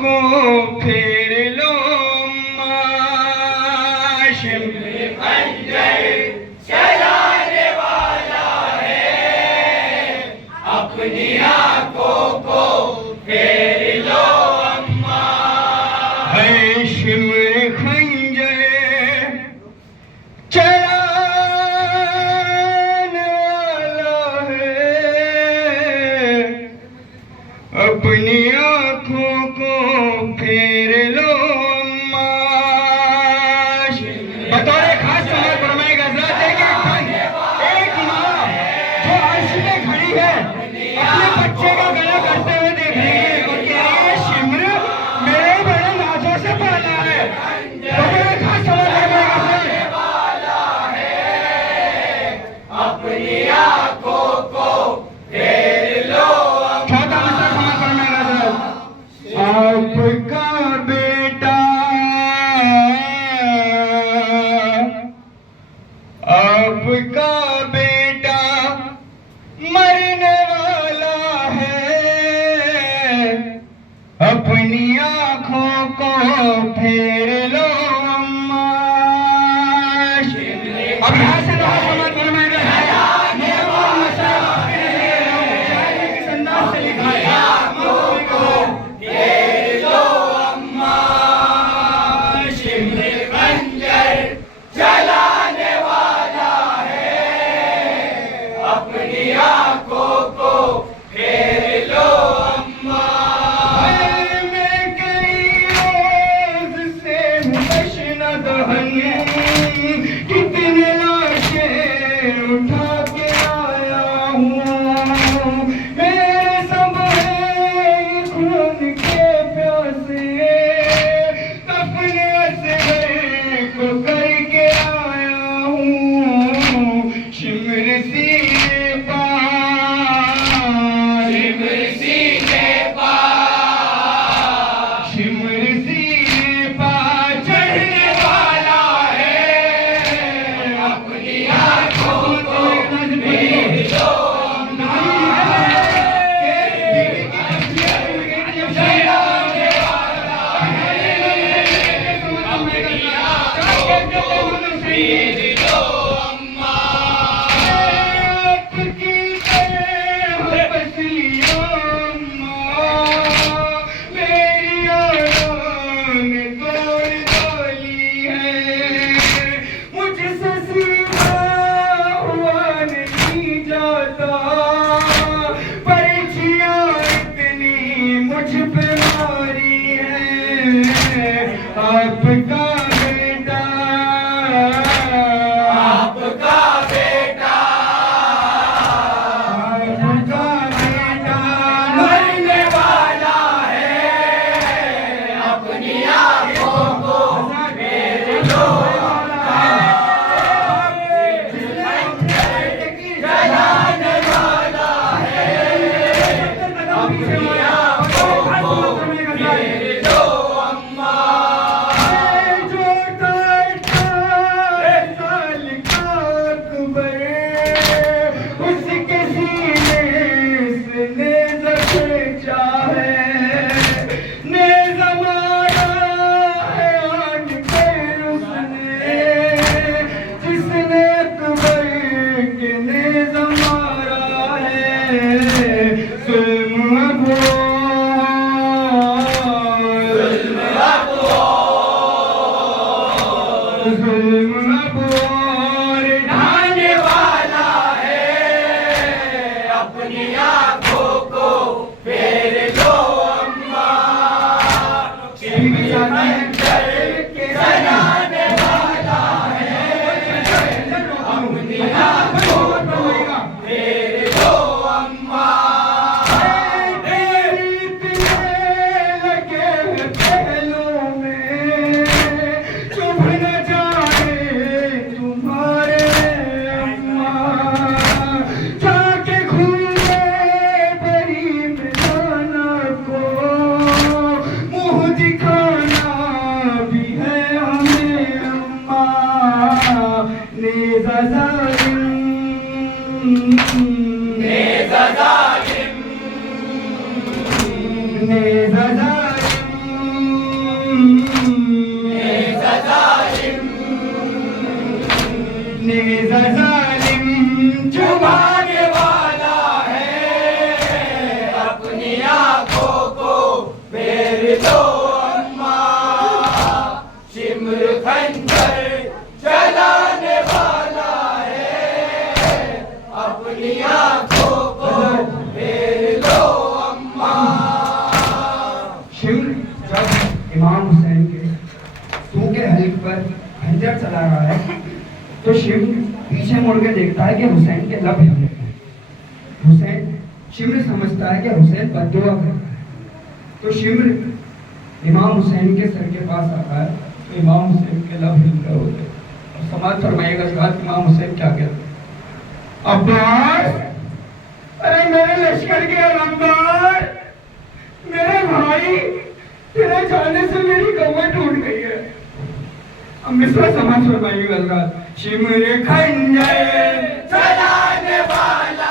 को फेर लो अम्मा। शिमर खंजर चलाने वाला है, अपनी आंखों को फेर लो अम्मा। है शिमर खंजर चलाने वाला है, अपनी आंखों को फेर लो अम्मा। बतौर खास समय फरमाए हज़रत है कि एक माँ जो अर्श पे खड़ी है अपने बच्चे का गला करते हुए देख रही है और कह रही है शिमर मेरे बड़े नाजों से पाला है। बतौर खास समय फरमाए अपनी आंखों को फेर लो। चौथा मसला समाज फरमाए हज़रत, आपका बेटा आपका बेटा मरने वाला है, अपनी आंखों को फेर लो अम्मा। अब यहाँ से लोहा समाज फरमाए किस अंदाज से लिखा है, शिमर खंजर चलाने वाला है, अपनी आंखों को फेर लो अम्मा। मैं कई रोज से बशना दहन, कितने लाशें उठा के आया हूँ। मेरे सब है खून के प्यासे, अपने असगर को करके आया हूँ। शिमर सीने पार, शिमर सीने पार, शिमर सीने पार चढ़ने वाला है, अपनी आंखों को फेर लो अम्मा। आपका बेटा आपका बेटा आपका बेटा मरने वाला है, अपनी आंखों को फेर लो अम्मा। चलाने वाला है, अपनी आंखों को फेर लो अम्मा। ढाने वाला है, अपनी आंखों को फेर लो अम्मा। चलाने वाला है, अपनी आंखों को फेर लो अम्मा। लगे पहलों में चुभ न जाए लो अम्मा, शिमर खंजर जलाने वाला है, अपनी आंखों को फेर लो अम्मा। शिमर जब इमाम हुसैन के सूखे हल्क पर खंजर चला रहा है तो शिमर पीछे मुड़ के देखता है कि हुसैन के लब हिल रहे हैं। हुसैन शिमर समझता है कि हुसैन बद्दुआ कर रहा है, तो शिमर इमाम हुसैन के सर के पास आता है तो इमाम हुसैन के लब हिल रहे होते हैं। और समाज फरमाइएगा साथ इमाम हुसैन क्या कहते हैं, अब्बास, अरे मेरे लश्कर के अलमदार, मेरे भाई, तेरे जाने से मेरी कमर टूट गई है। अब मिसरा समाज फरमाइएगा साथ, शिमर खंजर जलाने वाला